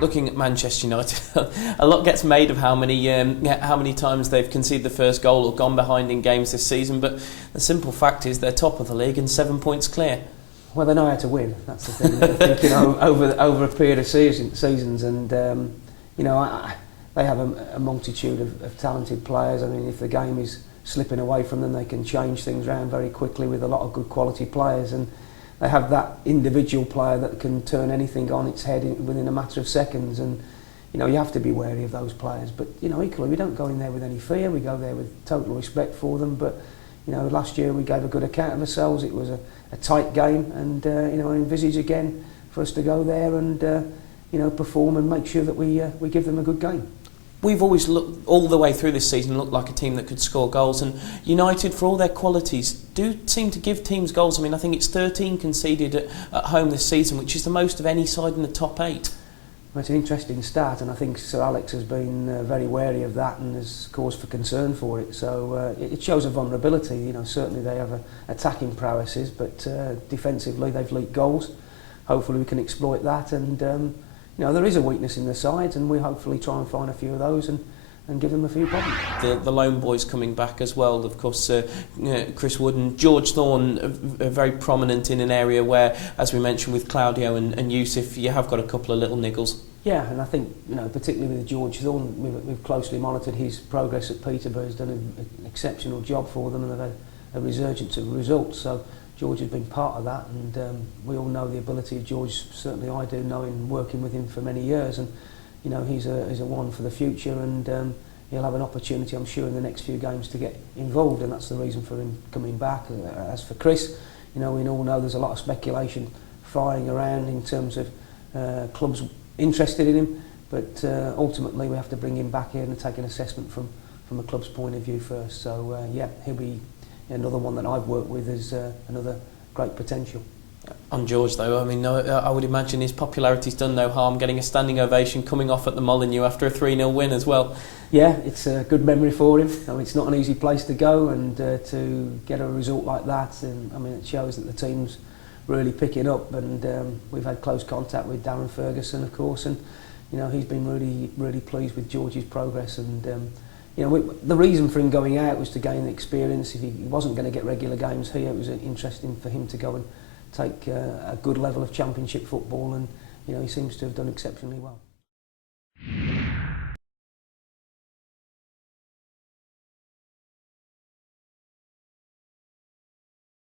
Looking at Manchester United, a lot gets made of how many times they've conceded the first goal or gone behind in games this season, but the simple fact is they're top of the league and 7 points clear. Well, they know how to win. That's the thing. I think, over a period of seasons, and they have a multitude of talented players. I mean, if the game is slipping away from them, they can change things around very quickly with a lot of good quality players, and they have that individual player that can turn anything on its head within a matter of seconds. And you have to be wary of those players. But equally, we don't go in there with any fear. We go there with total respect for them. But last year we gave a good account of ourselves. It was a tight game, and I envisage again for us to go there and perform and make sure that we give them a good game. We've always looked, all the way through this season, looked like a team that could score goals, and United, for all their qualities, do seem to give teams goals. I mean, I think it's 13 conceded at home this season, which is the most of any side in the top 8. Well, it's an interesting start, and I think Sir Alex has been very wary of that and has cause for concern for it. So it shows a vulnerability. Certainly they have attacking prowesses, but defensively they've leaked goals. Hopefully we can exploit that, and there is a weakness in the sides, and we hopefully try and find a few of those and give them a few problems. The lone boys coming back as well, of course, Chris Wood and George Thorne are very prominent in an area where, as we mentioned with Claudio and Yusuf, you have got a couple of little niggles. Yeah, and I think, particularly with George Thorne, we've closely monitored his progress at Peterborough. He's done an exceptional job for them, and they've had a resurgence of results. So George has been part of that, and we all know the ability of George. Certainly I do, knowing working with him for many years, and he's a one for the future, and he'll have an opportunity, I'm sure, in the next few games to get involved, and that's the reason for him coming back. As for Chris, we all know there's a lot of speculation flying around in terms of clubs interested in him, but ultimately we have to bring him back here and take an assessment from a club's point of view first. So he'll be another one that I've worked with as another great potential. On George, though, I mean, I would imagine his popularity's done no harm, getting a standing ovation coming off at the Molineux after a 3-0 win as well. Yeah, it's a good memory for him. I mean, it's not an easy place to go, and to get a result like that, and I mean, it shows that the team's really picking up, and we've had close contact with Darren Ferguson, of course, and he's been really, really pleased with George's progress, and the reason for him going out was to gain the experience. If he wasn't going to get regular games here, it was interesting for him to go and take a good level of championship football, and he seems to have done exceptionally well.